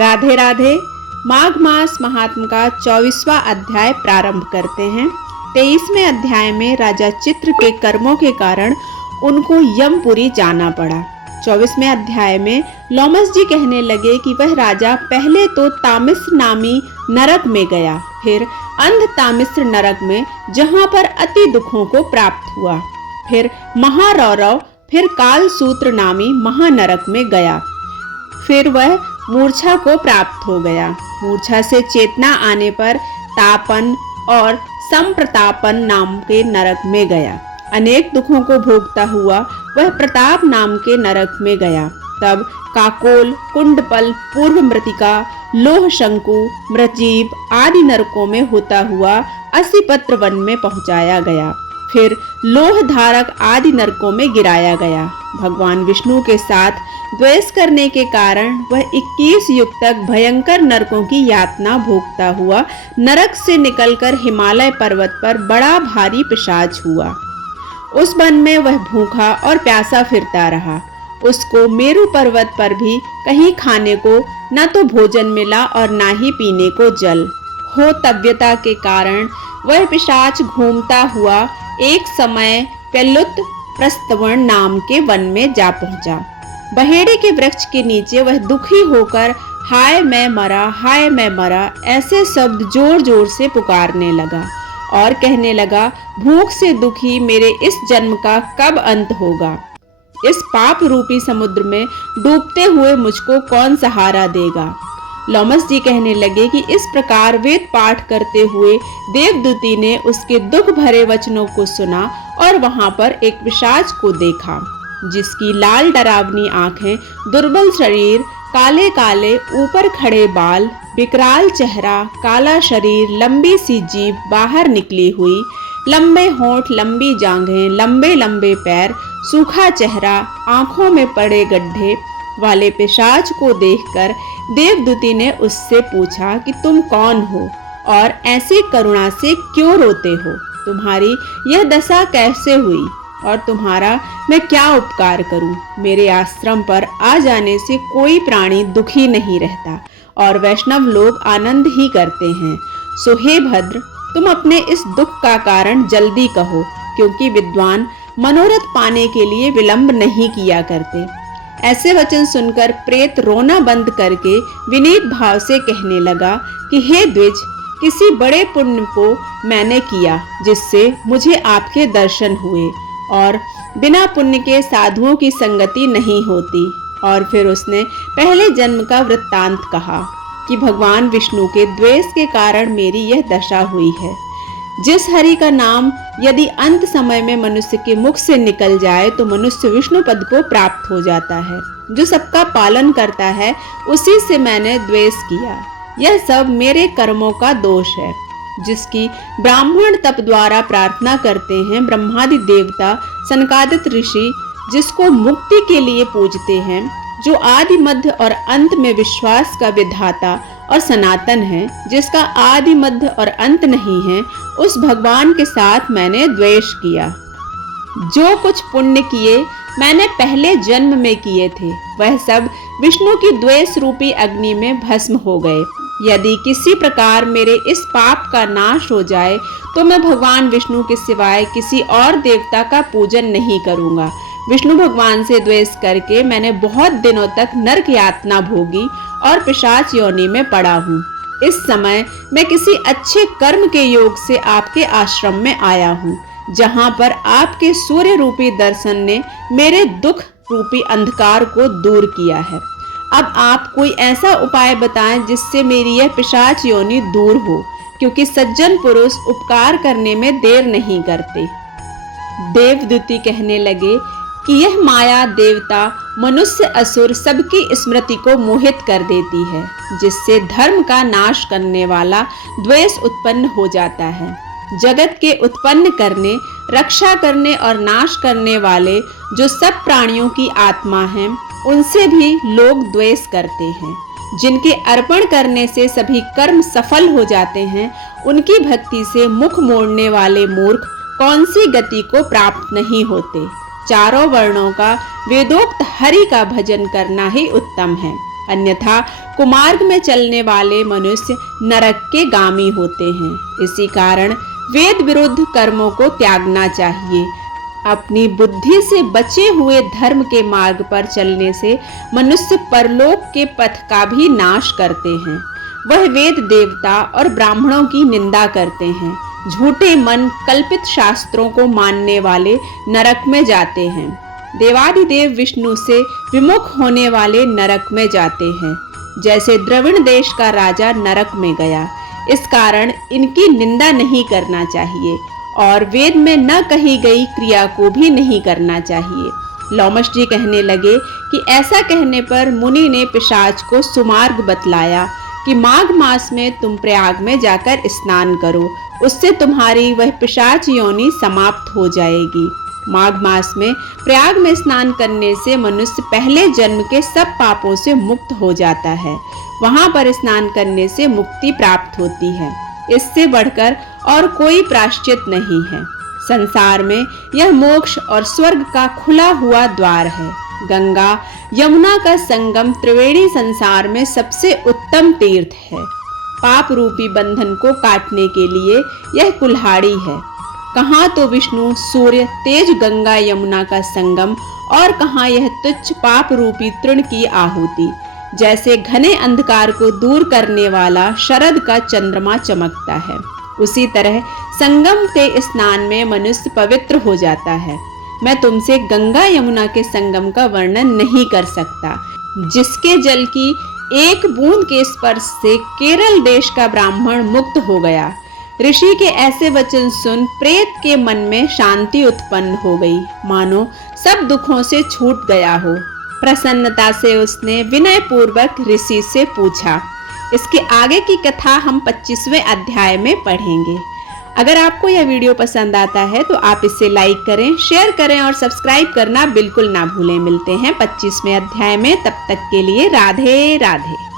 राधे राधे। माघ मास महात्म का 24वां अध्याय प्रारंभ करते हैं। 23वें अध्याय में राजा चित्र के कर्मों के कारण उनको यमपुरी जाना पड़ा। 24वें अध्याय में लोमस जी कहने लगे कि वह राजा पहले तो तामिस्र नामी नरक में गया, फिर अंध तामिस्र नरक में जहां पर अति दुखों को प्राप्त हुआ, फिर महारौरव, फिर कालसूत्र नामी महानरक में गया, फिर वह मूर्छा को प्राप्त हो गया। मूर्छा से चेतना आने पर तापन और संप्रतापन नाम के नरक में गया। अनेक दुखों को भोगता हुआ वह प्रताप नाम के नरक में गया। तब काकोल, कुंडपल, पूर्व मृतिका, लोह शंकु, मृजीब आदि नरकों में होता हुआ असिपत्र वन में पहुंचाया गया। फिर लोह धारक आदि नरकों में गिराया गया। भगवान विष्णु के साथ द्वेष करने के कारण वह 21 युग तक भयंकर नरकों की यातना भोगता हुआ नरक से निकलकर हिमालय पर्वत पर बड़ा भारी पिशाच हुआ। उस वन में वह भूखा और प्यासा फिरता रहा। उसको मेरु पर्वत पर भी कहीं खाने को न तो भोजन मिला और न ही पीने को जल। हो तव्यता के कारण वह पिशाच घूमता हुआ एक समय पेलुत प्रस्तवन नाम के वन में जा पहुंचा। बहेड़े के वृक्ष के नीचे वह दुखी होकर हाय मैं मरा, हाय मैं मरा ऐसे शब्द जोर जोर से पुकारने लगा और कहने लगा, भूख से दुखी मेरे इस जन्म का कब अंत होगा। इस पाप रूपी समुद्र में डूबते हुए मुझको कौन सहारा देगा। लोमस जी कहने लगे कि इस प्रकार वेद पाठ करते हुए देवदूती ने उसके दुख भरे वचनों को सुना और वहां पर एक पिशाच को देखा, जिसकी लाल डरावनी आंखें, दुर्बल शरीर, काले काले ऊपर खड़े बाल, विकराल चेहरा, काला शरीर, लंबी सी जीभ बाहर निकली हुई, लंबे होंठ, लंबी जांघें, लंबे लंबे पैर, सूखा चेहरा, आंखों में पड़े गड्ढे वाले पिशाच को देखकर देवदूती ने उससे पूछा कि तुम कौन हो और ऐसी करुणा से क्यों रोते हो। तुम्हारी यह दशा कैसे हुई और तुम्हारा मैं क्या उपकार करूं। मेरे आश्रम पर आ जाने से कोई प्राणी दुखी नहीं रहता और वैष्णव लोग आनंद ही करते हैं। सो हे भद्र, तुम अपने इस दुख का कारण जल्दी कहो, क्योंकि विद्वान मनोरथ पाने के लिए विलंब नहीं किया करते। ऐसे वचन सुनकर प्रेत रोना बंद करके विनीत भाव से कहने लगा कि हे द्विज, किसी बड़े पुण्य को मैंने किया जिससे मुझे आपके दर्शन हुए और बिना पुण्य के साधुओं की संगति नहीं होती। और फिर उसने पहले जन्म का वृत्तांत कहा कि भगवान विष्णु के द्वेष के कारण मेरी यह दशा हुई है। जिस हरि का नाम यदि अंत समय में मनुष्य के मुख से निकल जाए तो मनुष्य विष्णु पद को प्राप्त हो जाता है। जो सबका पालन करता है उसी से मैंने द्वेष किया। यह सब मेरे कर्मों का दोष है। जिसकी ब्राह्मण तप द्वारा प्रार्थना करते हैं ब्रह्मादि देवता, सनकादिक ऋषि, जिसको मुक्ति के लिए पूजते हैं, जो आदि मध्य और अंत में विश्वास का विधाता और सनातन है, जिसका आदि मध्य और अंत नहीं है, उस भगवान के साथ मैंने द्वेष किया। जो कुछ पुण्य किए मैंने पहले जन्म में किए थे, वह सब विष्णु की द्वेष रूपी अग्नि में भस्म हो गए। यदि किसी प्रकार मेरे इस पाप का नाश हो जाए तो मैं भगवान विष्णु के सिवाय किसी और देवता का पूजन नहीं करूंगा। विष्णु भगवान से द्वेष करके मैंने बहुत दिनों तक नरक यातना भोगी और पिशाच योनि में पड़ा हूँ। इस समय मैं किसी अच्छे कर्म के योग से आपके आश्रम में आया हूँ, जहाँ पर आपके सूर्य रूपी दर्शन ने मेरे दुख रूपी अंधकार को दूर किया है। अब आप कोई ऐसा उपाय बताएं जिससे मेरी यह पिशाच योनि दूर हो, क्योंकि सज्जन पुरुष उपकार करने में देर नहीं करते। देवदूती कहने लगे कि यह माया देवता, मनुष्य, असुर सबकी स्मृति को मोहित कर देती है, जिससे धर्म का नाश करने वाला द्वेष उत्पन्न हो जाता है। जगत के उत्पन्न करने, रक्षा करने और नाश करने वाले जो सब प्राणियों की आत्मा हैं, उनसे भी लोग द्वेष करते हैं। जिनके अर्पण करने से सभी कर्म सफल हो जाते हैं, उनकी भक्ति से मुख मोड़ने वाले मूर्ख कौन सी गति को प्राप्त नहीं होते। चारों वर्णों का वेदोक्त हरि का भजन करना ही उत्तम है। अन्यथा कुमार्ग में चलने वाले मनुष्य नरक के गामी होते हैं। इसी कारण वेद विरुद्ध कर्मों को त्यागना चाहिए। अपनी बुद्धि से बचे हुए धर्म के मार्ग पर चलने से मनुष्य परलोक के पथ का भी नाश करते हैं। वह वेद देवता और ब्राह्मणों की निंदा करते हैं। झूठे मन कल्पित शास्त्रों को मानने वाले नरक में जाते हैं। देवादिदेव विष्णु से विमुख होने वाले नरक में जाते हैं, जैसे द्रविड़ देश का राजा नरक में गया। इस कारण इनकी निंदा नहीं करना चाहिए और वेद में न कही गई क्रिया को भी नहीं करना चाहिए। लोमश जी कहने लगे कि ऐसा कहने पर मुनि ने पिशाच को सुमार्ग बतलाया कि माघ मास में तुम प्रयाग में जाकर स्नान करो, उससे तुम्हारी वह पिशाच योनि समाप्त हो जाएगी। माघ मास में प्रयाग में स्नान करने से मनुष्य पहले जन्म के सब पापों से मुक्त हो जाता है। वहां पर स्नान करने से मुक्ति प्राप्त होती है। इससे बढ़कर और कोई प्रायश्चित नहीं है। संसार में यह मोक्ष और स्वर्ग का खुला हुआ द्वार है। गंगा यमुना का संगम त्रिवेणी संसार में सबसे उत्तम तीर्थ है। पाप रूपी बंधन को काटने के लिए यह कुल्हाड़ी है। कहाँ तो विष्णु सूर्य तेज गंगा यमुना का संगम और कहाँ यह तुच्छ पाप रूपी तृण की आहुति। जैसे घने अंधकार को दूर करने वाला शरद का चंद्रमा चमकता है, उसी तरह संगम के स्नान में मनुष्य पवित्र हो जाता है। मैं तुमसे गंगा यमुना के संगम का वर्णन नहीं कर सकता, जिसके जल की एक बूंद के स्पर्श से केरल देश का ब्राह्मण मुक्त हो गया। ऋषि के ऐसे वचन सुन प्रेत के मन में शांति उत्पन्न हो गई, मानो सब दुखों से छूट गया हो। प्रसन्नता से उसने विनय पूर्वक ऋषि से पूछा। इसके आगे की कथा हम 25वें अध्याय में पढ़ेंगे। अगर आपको यह वीडियो पसंद आता है तो आप इसे लाइक करें, शेयर करें और सब्सक्राइब करना बिल्कुल ना भूलें। मिलते हैं 25वें अध्याय में, तब तक के लिए राधे राधे।